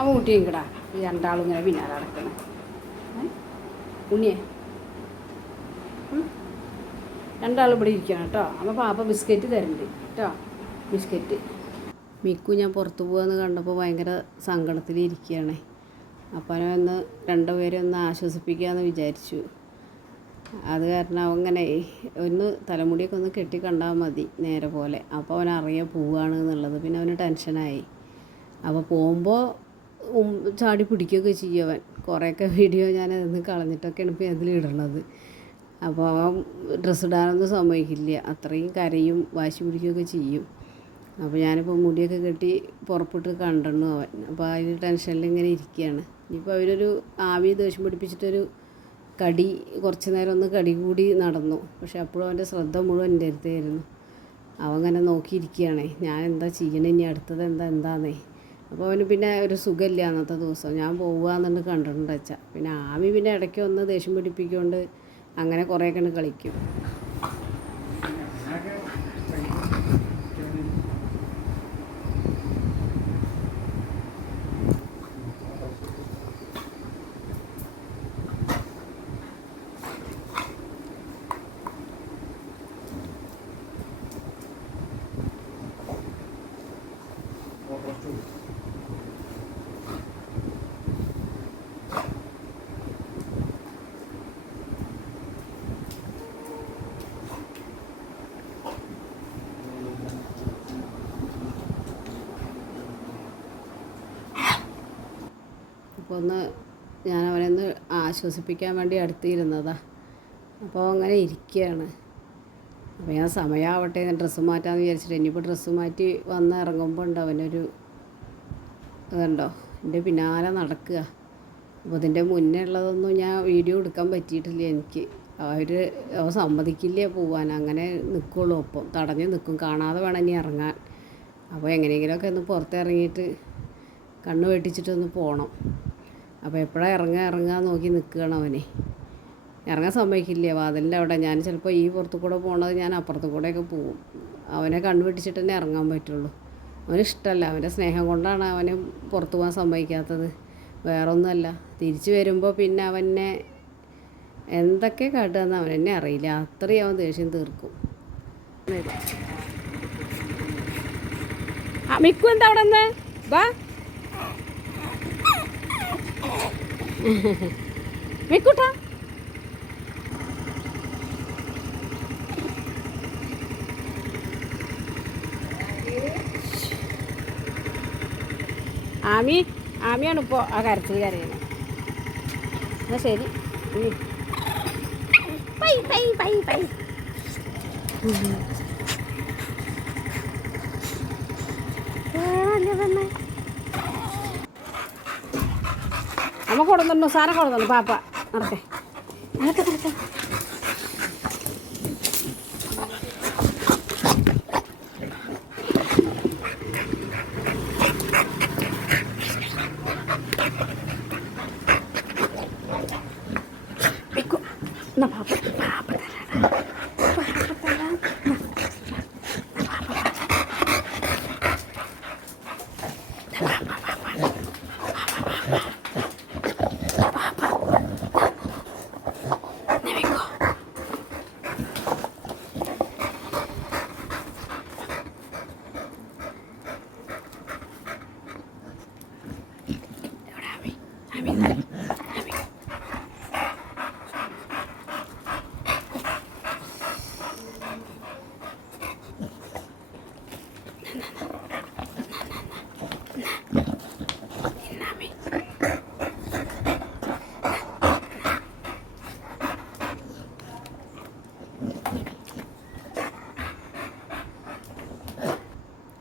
അവൻ കുട്ടിയും കിടാ ഈ രണ്ടാളും ഇങ്ങനെ പിന്നാലെ നടക്കണം. ഉണ്ണിയെ രണ്ടാളും ഇവിടെ ഇരിക്കണം കേട്ടോ. അപ്പോൾ പാപ്പ ബിസ്ക്കറ്റ് തരണ്ട് കേട്ടോ, ബിസ്ക്കറ്റ്. മിക്കു ഞാൻ പുറത്ത് പോകാമെന്ന് കണ്ടപ്പോൾ ഭയങ്കര സങ്കടത്തിലിരിക്കുകയാണ്. അപ്പോൾ അവനൊന്ന് രണ്ടുപേരെ ഒന്ന് ആശ്വസിപ്പിക്കാമെന്ന് വിചാരിച്ചു. അത് കാരണം അവങ്ങനെ ഒന്ന് തലമുടിയൊക്കെ ഒന്ന് കെട്ടി കണ്ടാൽ മതി നേരെ പോലെ. അപ്പോൾ അവനറിയാൻ പോവുകയാണ് എന്നുള്ളത്. പിന്നെ അവന് ടെൻഷനായി. അപ്പോൾ പോകുമ്പോൾ ചാടി പിടിക്കുകയൊക്കെ ചെയ്യും അവൻ. കുറേയൊക്കെ വീഡിയോ ഞാൻ അതിന് കളഞ്ഞിട്ടൊക്കെയാണ് ഇപ്പോൾ അതിലിടണത്. അപ്പോൾ അവൻ ഡ്രസ്സ് ഇടാനൊന്നും സമ്മതിക്കില്ല. അത്രയും കരയും വാശി പിടിക്കുകയൊക്കെ ചെയ്യും. അപ്പോൾ ഞാനിപ്പോൾ മുടിയൊക്കെ കെട്ടി പുറപ്പെട്ട് കണ്ടിരുന്നു അവൻ. അപ്പോൾ ആ ഒരു ടെൻഷനിൽ ഇങ്ങനെ ഇരിക്കുകയാണ്. ഇനിയിപ്പോൾ അവരൊരു ആവി ദേഷ്യം പിടിപ്പിച്ചിട്ടൊരു കടി കുറച്ച് നേരം ഒന്ന് കടി കൂടി നടന്നു. പക്ഷെ അപ്പോഴും അവൻ്റെ ശ്രദ്ധ മുഴുവൻ എൻ്റെ അടുത്തായിരുന്നു. അവൻ അങ്ങനെ നോക്കിയിരിക്കുകയാണേ ഞാൻ എന്താ ചെയ്യണേ, ഇനി അടുത്തത് എന്താന്നേ. അപ്പോൾ അവന് പിന്നെ ഒരു സുഖമില്ല അന്നത്തെ ദിവസം. ഞാൻ പോവുകയെന്നുണ്ട് കണ്ടിട്ടുണ്ട് വെച്ചാൽ. പിന്നെ ആവി പിന്നെ ഇടയ്ക്ക് ഒന്ന് ദേഷ്യം പിടിപ്പിക്കൊണ്ട് അങ്ങനെ കുറേയൊക്കെ കളിക്കും. അപ്പോൾ ഒന്ന് ഞാൻ അവനൊന്ന് ആശ്വസിപ്പിക്കാൻ വേണ്ടി അടുത്തിരുന്നതാണ്. അപ്പോൾ അങ്ങനെ ഇരിക്കുകയാണ്. അപ്പോൾ ഞാൻ സമയമാവട്ടെ ഡ്രസ്സ് മാറ്റാമെന്ന് വിചാരിച്ചിട്ട് ഇനിയിപ്പോൾ ഡ്രസ്സ് മാറ്റി വന്ന് ഇറങ്ങുമ്പോൾ ഉണ്ട് അവനൊരു ഇതുണ്ടോ എൻ്റെ പിന്നാലെ നടക്കുക. അപ്പോൾ ഇതിൻ്റെ മുന്നേ ഉള്ളതൊന്നും ഞാൻ വീഡിയോ എടുക്കാൻ പറ്റിയിട്ടില്ല എനിക്ക്. അവൻ സമ്മതിക്കില്ല പോവാൻ. അങ്ങനെ നിൽക്കുള്ളൂ, ഒപ്പം തടഞ്ഞ് നിൽക്കും, കാണാതെ വേണം ഇനി ഇറങ്ങാൻ. അപ്പോൾ എങ്ങനെയെങ്കിലുമൊക്കെ ഒന്ന് പുറത്തിറങ്ങിയിട്ട് കണ്ണ് വെട്ടിച്ചിട്ടൊന്ന് പോകണം. അപ്പോൾ എപ്പോഴാണ് ഇറങ്ങാൻ നോക്കി നിൽക്കുകയാണ് അവനെ. ഇറങ്ങാൻ സമ്മതിക്കില്ല വാതിലിൻ്റെ അവിടെ. ഞാൻ ചിലപ്പോൾ ഈ പുറത്തു കൂടെ പോകണത് ഞാൻ അപ്പുറത്തു കൂടെയൊക്കെ പോവും. അവനെ കണ്ണു വെട്ടിച്ചിട്ട് തന്നെ ഇറങ്ങാൻ പറ്റുള്ളൂ. അവന് ഇഷ്ടമല്ല, അവൻ്റെ സ്നേഹം കൊണ്ടാണ് അവന് പുറത്തു പോകാൻ സമ്മതിക്കാത്തത്, വേറൊന്നുമല്ല. തിരിച്ചു വരുമ്പോൾ പിന്നെ അവനെ എന്തൊക്കെ കാട്ടുകയെന്ന് അവനെന്നെ അറിയില്ല. അത്രയും അവൻ ദേഷ്യം തീർക്കും. മിക്കു എന്താ അവിടെ നിന്ന് വാ മിക്കൂട്ടാ. ആമിയാണ് ഇപ്പോൾ ആ കരച്ചിൽ കരയുന്നത്. എന്നാൽ ശരി. പൈ പൈ പൈ പൈ അമ്മ കൊടുന്നു, സാധനം കൊടുന്നു പാപ്പ. നടക്കേ നടക്കെ നടക്കെ. എന്നാ പാപ്പ പാപ്പ തരാം, പാപ്പ തരാം.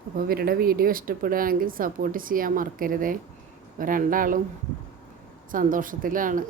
അപ്പോൾ ഇവരുടെ വീഡിയോ ഇഷ്ടപ്പെടുകയാണെങ്കിൽ സപ്പോർട്ട് ചെയ്യാൻ മറക്കരുതേ. രണ്ടാളും സന്തോഷത്തിലാണ്.